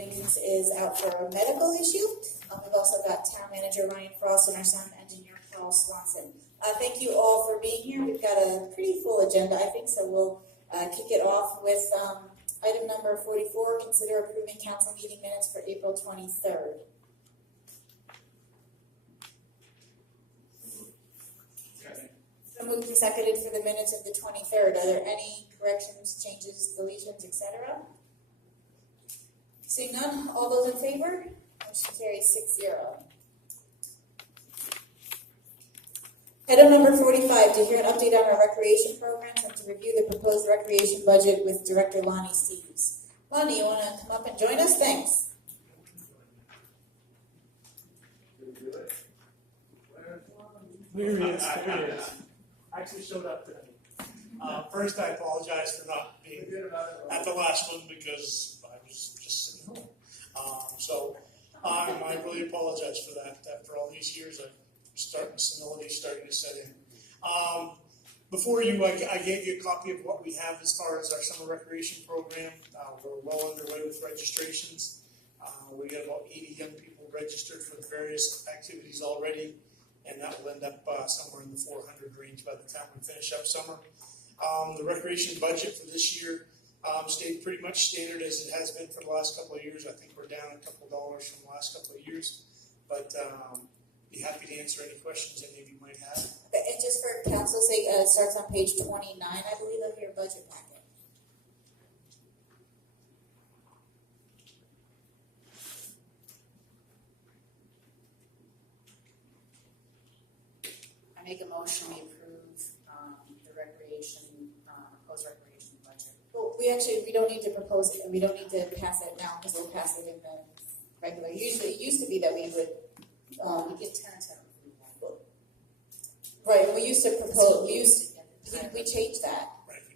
Is out for a medical issue. We've also got Town Manager Ryan Frost and our Sound Engineer Paul Swanson. Thank you all for being here. We've got a pretty full agenda, I think, so we'll kick it off with item number 44, consider approving council meeting minutes for April 23rd. So moved and seconded for the minutes of the 23rd. Are there any corrections, changes, deletions, etc.? Seeing none, all those in favor? Motion carries 6-0. Item number 45, to hear an update on our recreation programs and to review the proposed recreation budget with Director Lonney Steeves. Lonney, you want to come up and join us? Thanks. There he is. I actually showed up today. First, I apologize for not being at the last one because I was just sitting home. I really apologize for that. After all these years, senility starting to set in. Before you, I gave you a copy of what we have as far as our summer recreation program. We're well underway with registrations. We got about 80 young people registered for the various activities already, and that will end up somewhere in the 400 range by the time we finish up summer. The recreation budget for this year stayed pretty much standard as it has been for the last couple of years. I think we're down a couple of dollars from the last couple of years, but be happy to answer any questions any of you might have. And just for council's sake, it starts on page 29, I believe, of your budget packet. I make a motion we approve the recreation, proposed recreation budget. Well, we don't need to propose it, and we don't need to pass it now because we'll pass it in the regular. Usually, it used to be that we would We get tentative approval. right. We used to propose. We changed that. Right. We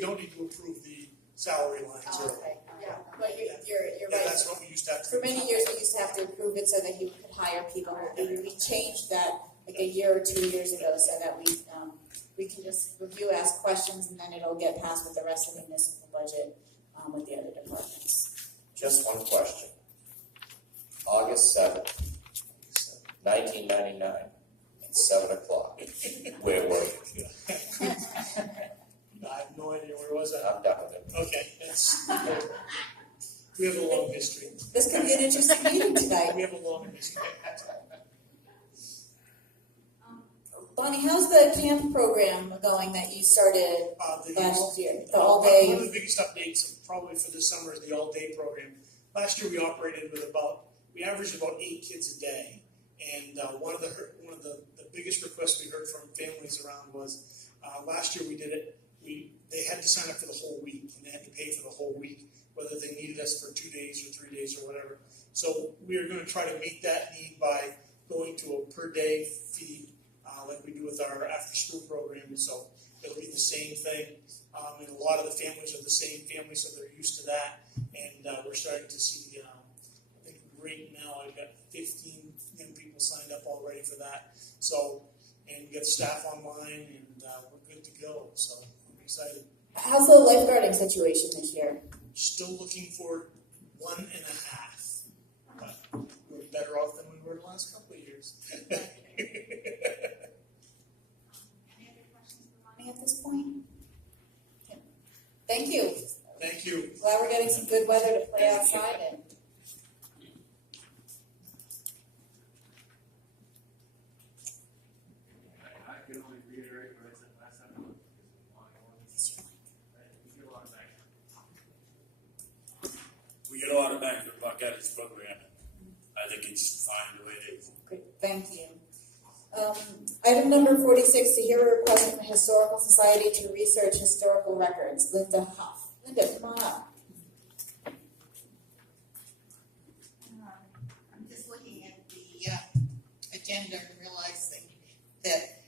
don't need to approve the salary lines. Okay. Yeah, but you're Yeah, right. that's what we used to have to For many years, we used to have to approve it so that you could hire people. We changed that like a year or 2 years ago, so that we can just review, ask questions, and then it'll get passed with the rest of the municipal budget with the other departments. Just one question. August 7th, 1999, at 7 o'clock. Where were you? I have no idea where it was. I'm done with it. Okay. We have a long history. This could be an interesting meeting tonight. We have a long history. Bonnie, how's the camp program going that you started last year? The all-day. One of the biggest updates probably for this summer is the all-day program. Last year we operated with we averaged about 8 kids a day, and one of the biggest requests we heard from families around was last year we did it. They had to sign up for the whole week, and they had to pay for the whole week, whether they needed us for 2 days or 3 days or whatever. So we are going to try to meet that need by going to a per day fee, like we do with our after school program. So it'll be the same thing, and a lot of the families are the same families, so they're used to that. And we're starting to see, I think right now I've got 15 young people signed up already for that. So, and we got staff online, and we're good to go. So I'm excited. How's the lifeguarding situation this year? Still looking for 1.5, but we're better off than we were the last couple of years. Any other questions for Bonnie at this point? Okay. Thank you. Thank you. Glad we're getting some good weather to play outside in. I can only reiterate what I said last time. We get a lot of bang for the buck out of this program. I think it's fine the way it is. Great, thank you. Item number 46, to hear a request from the Historical Society to research historical records. Linda Huff. Linda, come on up. I'm just looking at the agenda and realizing that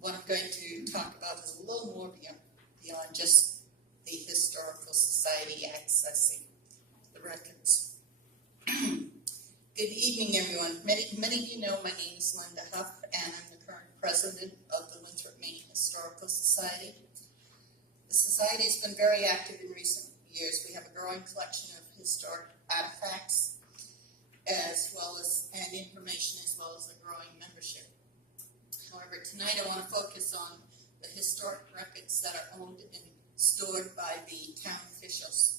what I'm going to talk about is a little more beyond just the Historical Society accessing the records. Good evening, everyone. Many of you know my name is Linda Huff, and I'm the current president of the Winthrop Historical Society. The Society has been very active in recent years, we have a growing collection of historic artifacts as well as, and information as well as a growing membership. However, tonight I want to focus on the historic records that are owned and stored by the town officials.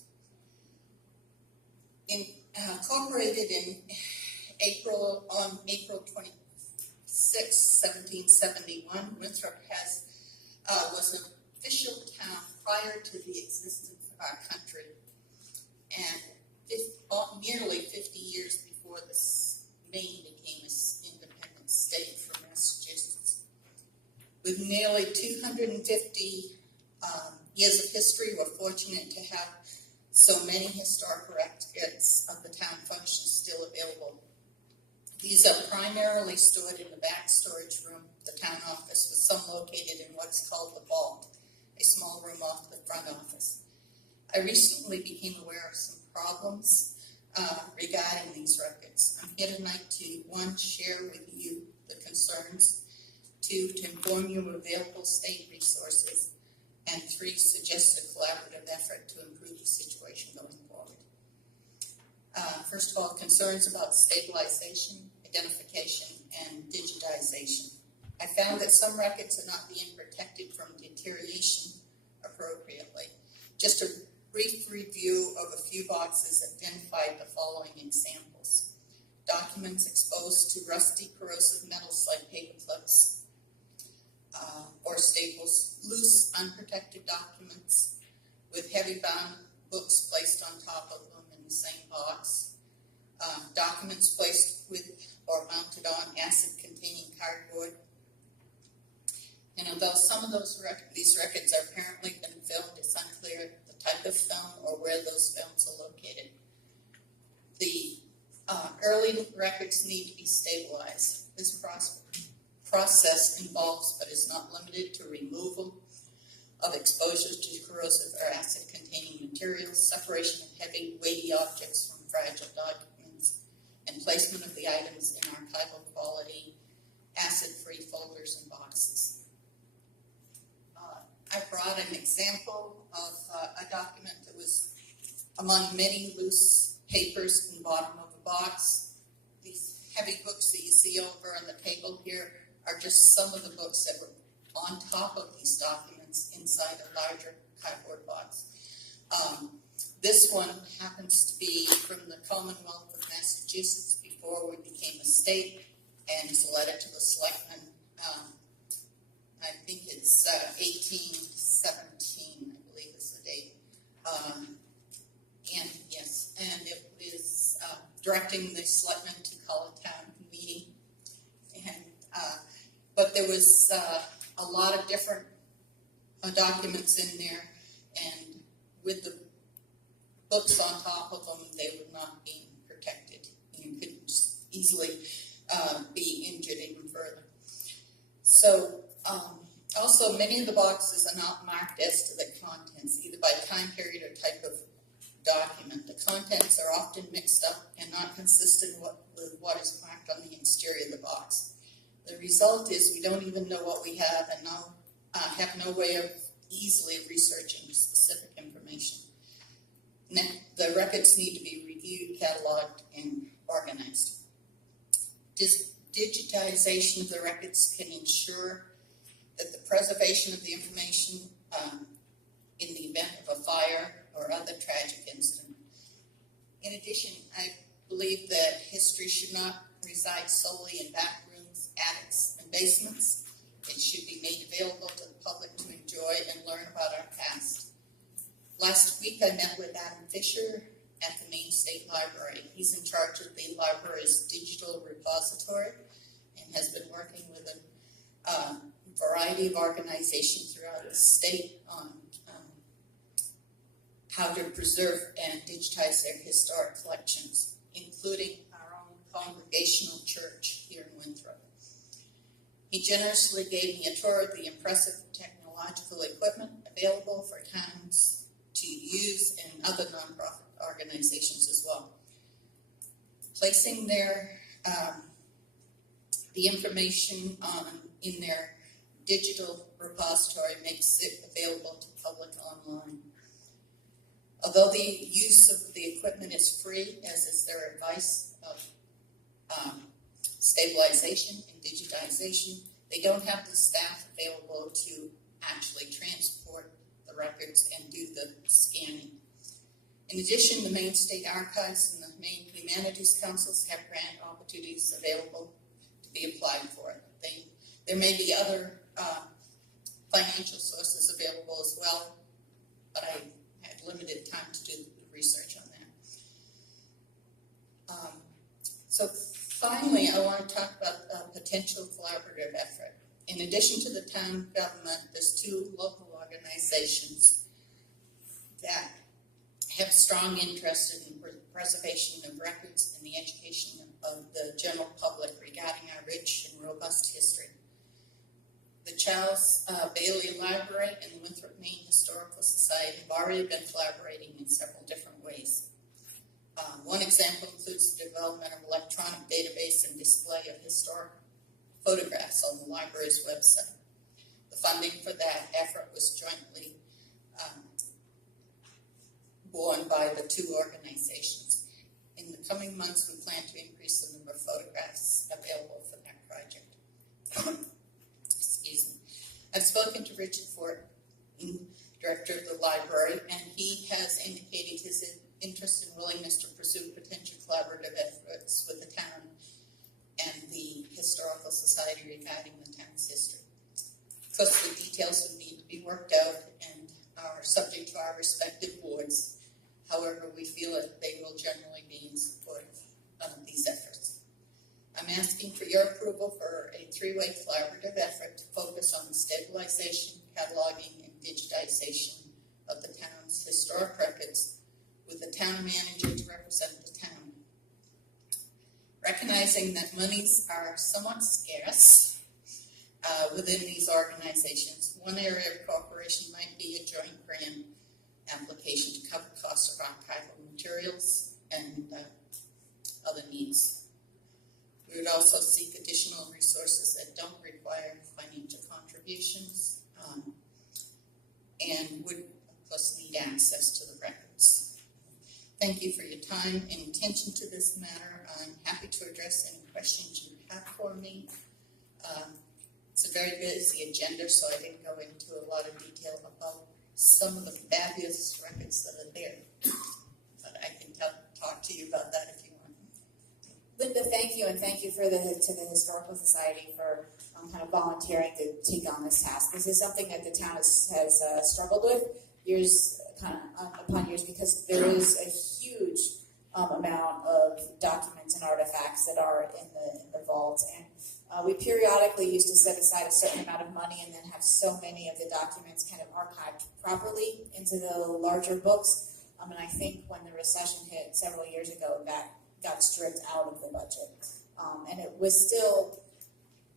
Incorporated in April 26, 1771, Winthrop was an official town prior to the existence of our country, and nearly 50 years before Maine became an independent state from Massachusetts. With nearly 250 years of history, we're fortunate to have so many historic records of the town functions still available. These are primarily stored in the back storage room, the town office, with some located in what's called the vault, a small room off the front office. I recently became aware of some problems regarding these records. I'm here tonight to, 1, share with you the concerns, 2, to inform you of available state resources, and 3, suggest a collaborative effort to improve the situation going forward. First of all, concerns about stabilization, identification, and digitization. I found that some records are not being protected from deterioration appropriately. Just a brief review of a few boxes identified the following examples. Documents exposed to rusty, corrosive metals like paper clips or staples, loose, unprotected documents with heavy bound books placed on top of them in the same box, documents placed with or mounted on acid-containing cardboard. And although some of these records are apparently been filmed, it's unclear the type of film or where those films are located. The early records need to be stabilized. This process involves, but is not limited to, removal of exposure to corrosive or acid-containing materials, separation of heavy, weighty objects from fragile documents, and placement of the items in archival quality, acid-free folders and boxes. I brought an example of a document that was among many loose papers in the bottom of the box. These heavy books that you see over on the table here are just some of the books that were on top of these documents inside a larger cardboard box. This one happens to be from the Commonwealth of Massachusetts before we became a state, and it's a letter to the selectmen. I think it's 1817, I believe is the date. And it is directing the selectmen to call a town meeting. And but there was a lot of different documents in there, and with the books on top of them, they were not being protected. You could just easily be injured even further. So also, many of the boxes are not marked as to the contents, either by time period or type of document. The contents are often mixed up and not consistent with what is marked on the exterior of the box. The result is we don't even know what we have and have no way of easily researching specific information. The records need to be reviewed, cataloged, and organized. Digitization of the records can ensure that the preservation of the information in the event of a fire or other tragic incident. In addition, I believe that history should not reside solely in back rooms, attics, and basements. It should be made available to the public to enjoy and learn about our past. Last week I met with Adam Fisher at the Maine State Library. He's in charge of the library's digital repository and has been working with a variety of organizations throughout the state on how to preserve and digitize their historic collections, including our own congregational church here in Winthrop. He generously gave me a tour of the impressive technological equipment available for towns to use and other nonprofit organizations as well. Placing their the information in their digital repository makes it available to public online. Although the use of the equipment is free, as is their advice of stabilization and digitization, they don't have the staff available to actually transport the records and do the scanning. In addition, the Maine State Archives and the Maine Humanities Councils have grant opportunities available to be applied for. There may be other financial sources available as well, but I had limited time to do the research on that. So finally, I want to talk about a potential collaborative effort. In addition to the town government, there's two local organizations that have strong interest in preservation of records and the education of the general public regarding our rich and robust history. The Charles Bailey Library and the Winthrop, Maine Historical Society have already been collaborating in several different ways. One example includes the development of electronic database and display of historic photographs on the library's website. The funding for that effort was jointly borne by the two organizations. In the coming months, we plan to increase the number of photographs available for that project. Excuse me. I've spoken to Richard Fort, director of the library, and he has indicated his interest and willingness to pursue potential collaborative efforts with the town and the Historical Society regarding the town's history. Of course, the details would need to be worked out and are subject to our respective boards. However, we feel that they will generally be in support of these efforts. I'm asking for your approval for a three-way collaborative effort to focus on the stabilization, cataloging, and digitization of the town's historic records, with the town manager to represent the town. Recognizing that monies are somewhat scarce within these organizations, one area of cooperation might be a joint grant application to cover costs of archival materials and other needs. We would also seek additional resources that don't require financial contributions and would, of course, need access to the records. Thank you for your time and attention to this matter. I'm happy to address any questions you have for me. It's a very busy agenda, so I didn't go into a lot of detail about some of the fabulous records that are there. But I can talk to you about that if you want. Linda, thank you, and thank you to the Historical Society for kind of volunteering to take on this task. This is something that the town has struggled with years upon years, because there is a huge amount of documents and artifacts that are in the vault, and we periodically used to set aside a certain amount of money and then have so many of the documents kind of archived properly into the larger books. And I think when the recession hit several years ago, that got stripped out of the budget. And it was still,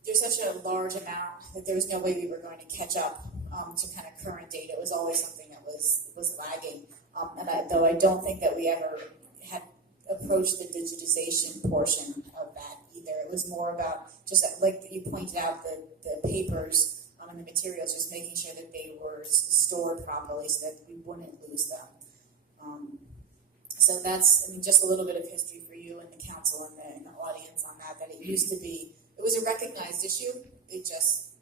there's such a large amount that there was no way we were going to catch up to kind of current date. It was always something that was lagging. Though I don't think that we ever had approached the digitization portion of that either. It was more about, just like you pointed out, the papers and the materials, just making sure that they were stored properly so that we wouldn't lose them. So that's, just a little bit of history for you and the council and the audience on that it used to be, it was a recognized issue. It just,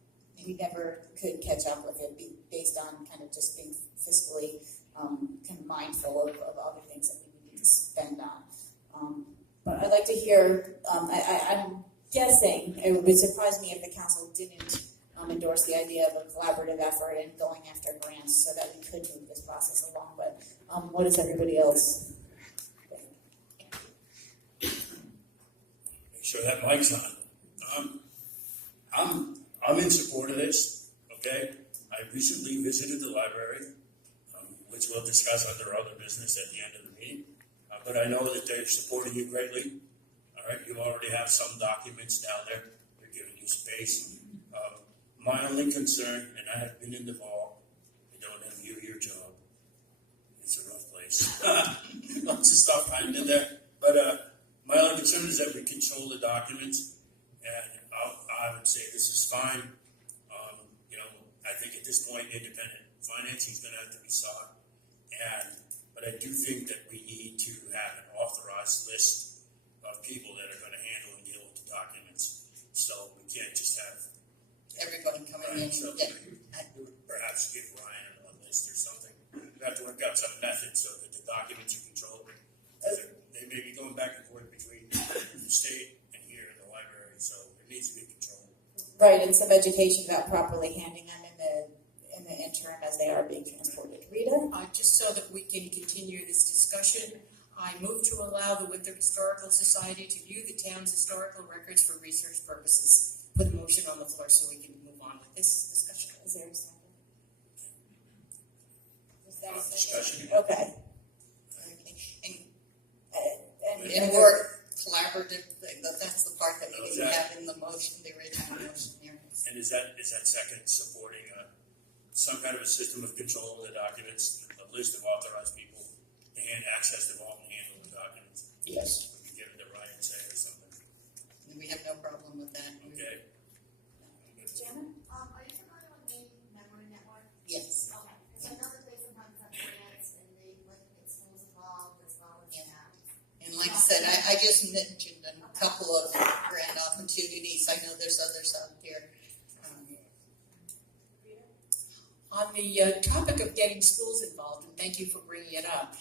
we never could catch up with it based on kind of just being fiscally kind of mindful of other things that we needed to spend on. But I'd like to hear, I'm guessing, it would surprise me if the council didn't endorse the idea of a collaborative effort and going after grants so that we could move this process along. But what does everybody else think? Make sure that mic's on. I'm in support of this, okay? I recently visited the library, which we'll discuss under other business at the end of the meeting. But I know that they're supporting you greatly. All right, you already have some documents down there. They're giving you space. My only concern, and I have been in the vault, I don't envy your job. It's a rough place. Lots of stuff hiding in there. But my only concern is that we control the documents. And I would say this is fine. I think at this point, independent financing is going to have to be sought. but I do think that we need to have an authorized list of people that are gonna handle and deal with the documents. So we can't just have, Everybody coming in so and get, perhaps give Ryan a list or something. We have to work out some method so that the documents are controlled. They may be going back and forth between the state and here in the library, so it needs to be controlled. Right, and some education about properly handing them in the interim as they are being transported. Rita? Just so that we can continue this discussion, I move to allow the Winthrop Historical Society to view the town's historical records for research purposes. Put a motion on the floor so we can move on with this discussion. Is there a second? Is that a second? Discussion. Okay. and And more collaborative, that's the part that we Oh, is didn't that- have in the motion, the original motion here. And is that second supporting some kind of a system of control of the documents, a list of authorized people, and access them all and handle the documents? Yes. We can give it to Ryan, say, or something. And we have no problem with that. Okay. Janet? Are you familiar with Main Memory Network? Yes. Okay, because I know that they sometimes have grants and they like to get schools involved as well as towns. And like I said, I just mentioned a couple of grant opportunities. I know there's others out there. On the topic of getting schools involved, and thank you for bringing it up,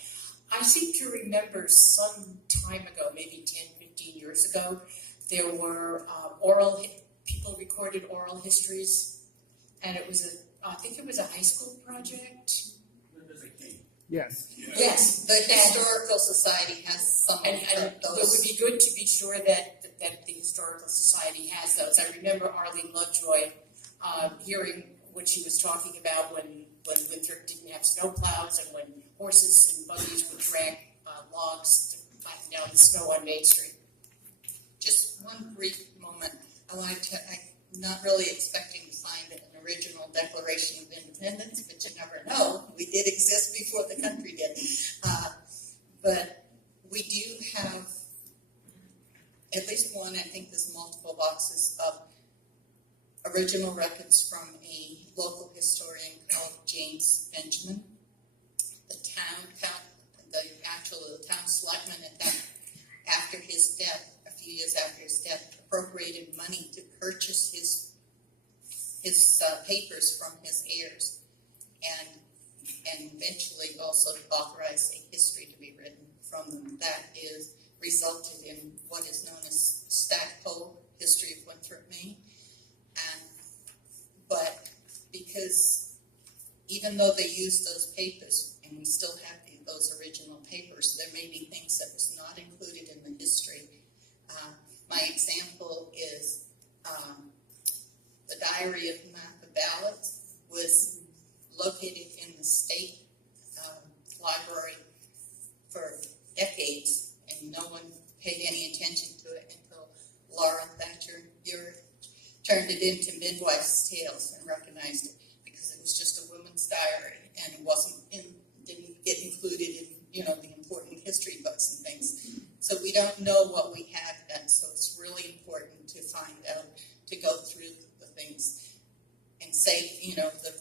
I seem to remember some time ago, maybe 10, 15 years ago, there were people recorded oral histories, and it was I think it was a high school project. Yes. Yes, the Historical Society has some And of it would those. be good to be sure that the Historical Society has those. I remember Arlene Lovejoy hearing what she was talking about when Winthrop didn't have snow plows and when horses and buggies would drag logs to batten down the snow on Main Street. Just one brief moment. I'm not really expecting to find an original Declaration of Independence, but you never know. We did exist before the country did. But we do have at least one, I think there's multiple boxes of original records from a local historian called James Benjamin. The town selectman after his death, a few years after his death, appropriated money to purchase his papers from his heirs, and eventually also authorized a history to be written from them. That is resulted in what is known as Stackpole History of Winthrop, Maine. But because even though they used those papers, and we still have those original papers, there may be things that was not included in the history. My example is the Diary of Martha Ballard was located in the state library for decades, and no one paid any attention to it until Laura Thatcher turned it into Midwife's Tales and recognized it, because it was just a woman's diary and it didn't get included in the important history books and things. So we don't know what we have yet, so it's really important to find out, to go through the things and say, the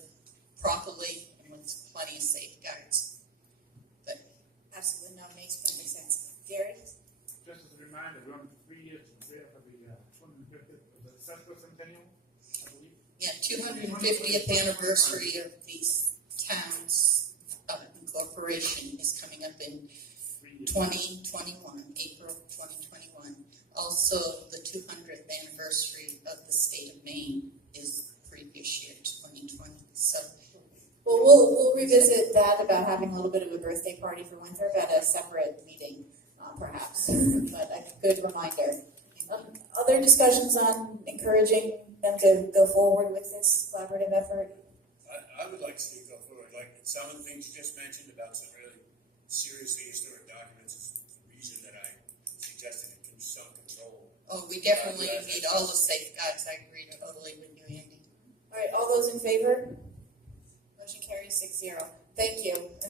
properly and with plenty of safeguards. But Absolutely, no, makes perfect sense. Gary? Just as a reminder, we're on 3 years from there for the 250th of the sesquicentennial, I believe. yeah, 250th anniversary of these towns incorporation is coming up in 3 years. 2021, April 2021. Also, the 200th anniversary of the state of Maine is previous year, 2020. So, Well, we'll revisit that about having a little bit of a birthday party for Winthrop at a separate meeting, perhaps. But a good reminder. Other discussions on encouraging them to go forward with this collaborative effort? I would like to see it go forward, like some of the things you just mentioned about some really seriously historic documents is the reason that I suggested some control. we definitely need all the safeguards. I agree totally with you, Andy. All right, all those in favor? Motion carries 6-0. Thank you.